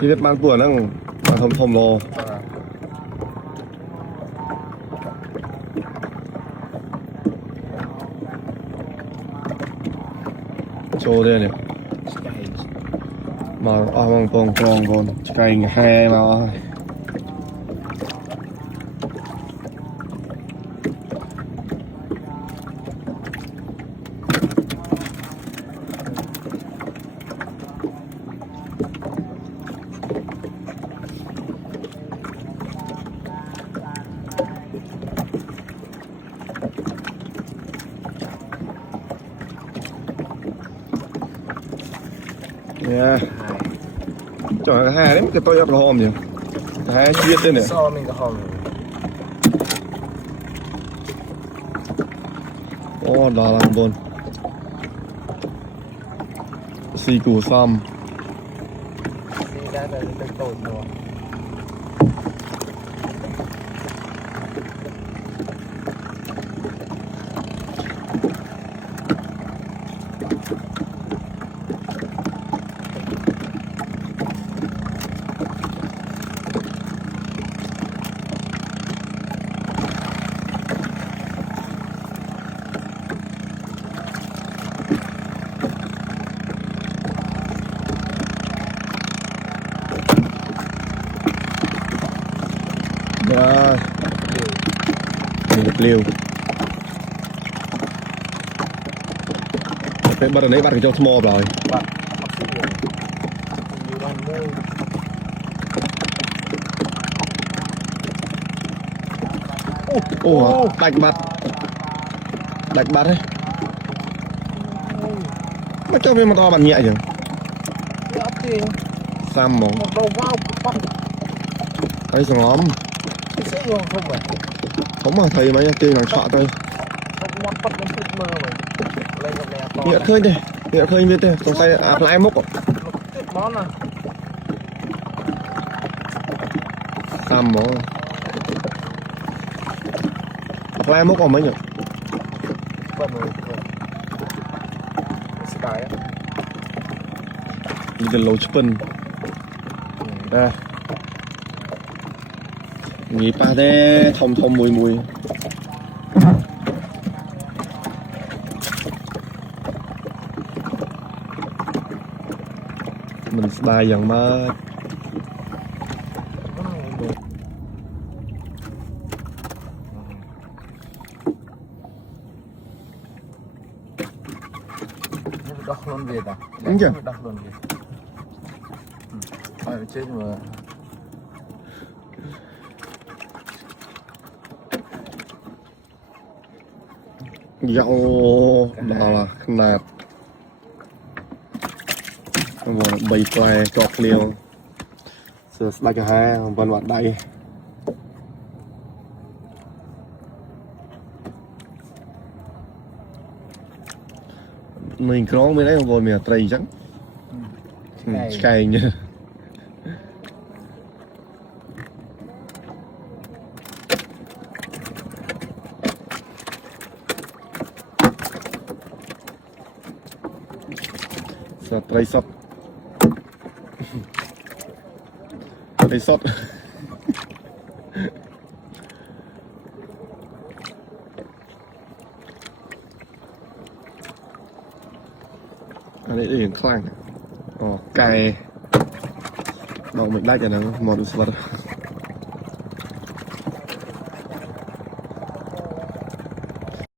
ชีวิตบ้านป่วนนั่งมาทมโลโชว์ด้วยเนี่ยมาเอาวางปองกรองก่อนไก่แห่มาเนี่ยจอดแห่นี่มันก็ตัวยับละหอมอยู่แห่เชียดด้วยเนี่ยซ้อมันก็หอมโอ้ดาลังบนซีกูซ้ำซีได้แต่เป็นโตตัวนี่เปลี่ยวเป็นบัตรไหนบัตรกับเจ้าสมอลเลยบัตรอยู่ด้านนู้นโอ้ดักบัตรเลยไม่เจ้าเป็นมาต่อบัตรเงี้ยยังเยอะจริงซ้ำมองเราว้าวปั๊บไอ้สงอมเสียงเขาเหมือนผมมาthấy mấy cây bằng sọ thôi nó bắt nó phút mơ rồi lên một nè to nhựa khơi đi nhựa khơi biết đi còn tay lại mốc tiếp món à xăm mỏ lại mốc còn mấy nhỉ còn rồi sky á đi từ lầu chụp đây nghĩ ba thế thông mùi mình style dần mà đọc luôn về à đúng chưa đọc luôn về phải chết mà dạo đó là nạp bầy plè chọt liều sửa đây cả hai vần vặt đây mình có mới đấy không vội mình trầy trắng cày nhá trầy sọt trầy sọtอันนี้อื่นข้างอ๋อไก่เราไม่ได้จากนั้นมอดูสวัสดิ์